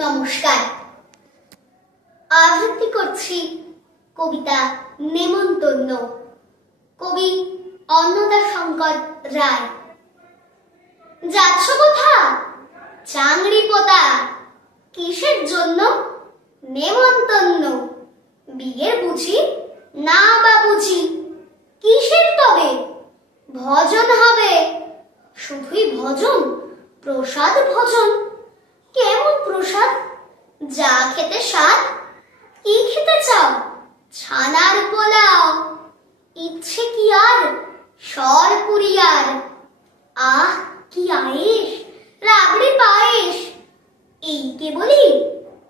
নমস্কার। আবৃত্তি করছি কবিতা নেমন্তন্ন, কবি অন্নদাশঙ্কর রায়। যাচ্ছ কোথা চাংড়ি পোতা, কিসের জন্য নেমন্তন্ন? বিয়ের বুঝি না বাবুজি, কিসের তবে ভজন হবে? শুধুই ভজন, প্রসাদ ভোজন। কেমন প্রসাদ? যা খেতে স্বাদ। কি খেতে চাও? ছানার পোলাও। ইচ্ছে কি আর সর পুরিয়ার? আহ কি আয়েশ, রাবড়ি পায়েস। এই কেবলি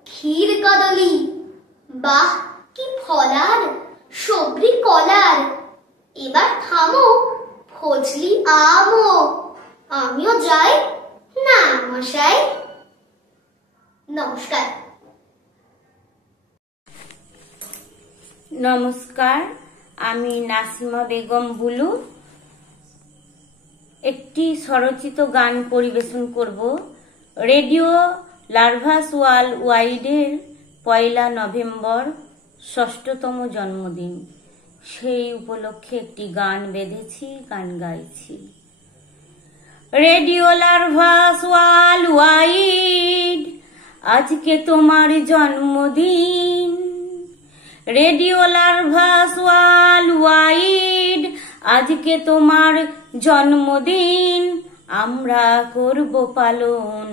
ক্ষীর কদলি। বাহ কি ফলার, সবরি কলার। এবার থামো, ফজলি আমো। আমিও যাই না মশাই। নমস্কার। নমস্কার, আমি নাসিমা বেগম বুলু একটি স্বরচিত গান পরিবেশন করব। রেডিও লার্ভাস ওয়ার্ল্ড ওয়াইডের 1 নভেম্বর 6তম জন্মদিন, সেই উপলক্ষে একটি গান বেঁধেছি, গান গাইছি। রেডিও লার্ভাস ওয়ার্ল্ড ওয়াইড, আজকে তোমার জন্মদিন। রেডিও লার্ভাস ওয়ার্ল্ড ওয়াইড, আজকে তোমার জন্মদিন। আমরা করব পালন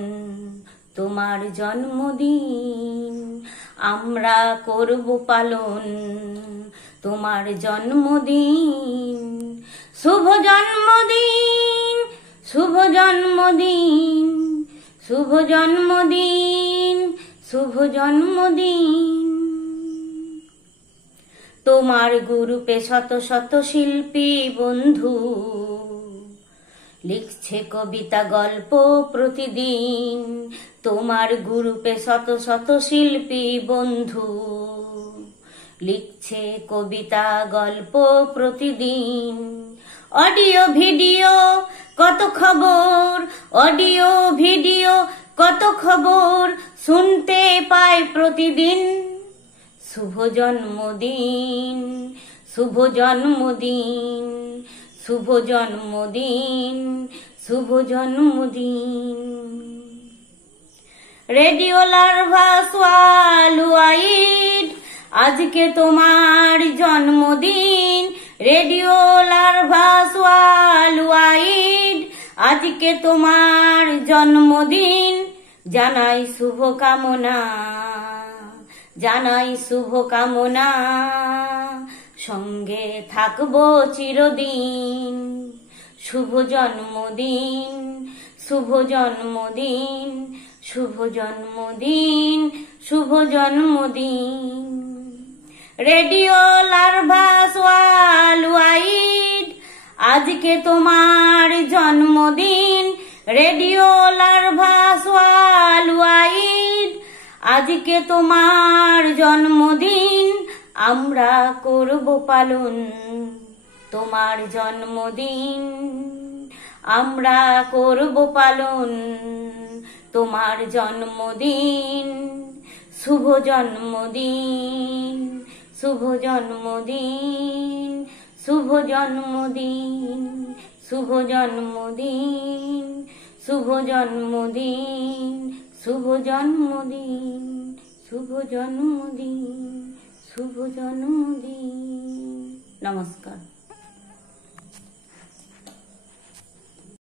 তোমার জন্মদিন। আমরা করব পালন তোমার জন্মদিন। শুভ জন্মদিন, শুভ জন্মদিন, শুভ জন্মদিন, শুভ জন্মদিন। তোমার গ্রুপে শত শত শিল্পী বন্ধু লিখছে কবিতা গল্প প্রতিদিন। তোমার গ্রুপে শত শত শিল্পী বন্ধু লিখছে কবিতা গল্প প্রতিদিন। অডিও ভিডিও কত খবর, অডিও ভিডিও কত খবর শুনতে পাই প্রতিদিন। শুভ জন্মদিন, শুভ জন্মদিন, শুভ জন্মদিন, শুভ জন্মদিন। রেডিও লার্ভাস ওয়ার্ল্ড ওয়াইড, আজকে তোমার জন্মদিন। রেডিও লার্ভাস ওয়ার্ল্ড ওয়াইড, আজকে তোমার জন্মদিন। জানাই শুভ কামনা, জানাই শুভ কামনা, সঙ্গে থাকবো চিরদিন। শুভ জন্মদিন, শুভ জন্মদিন, শুভ জন্মদিন, শুভ জন্মদিন। রেডিও লার্ভাস ওয়ার্ল্ড ওয়াইড, আজকে তোমার জন্মদিন। রেডিও লার্ভাস ওয়ার্ল্ড ওয়াইড, আজকে তোমার জন্মদিন। আমরা করব পালন তোমার জন্মদিন। আমরা করব পালন তোমার জন্মদিন। শুভ জন্মদিন, শুভ জন্মদিন, শুভ জন্মদিন, শুভ জন্মদিন, শুভ জন্মদিন, শুভ জন্মদিন, শুভ জন্মদিন, শুভ জন্মদিন। নমস্কার।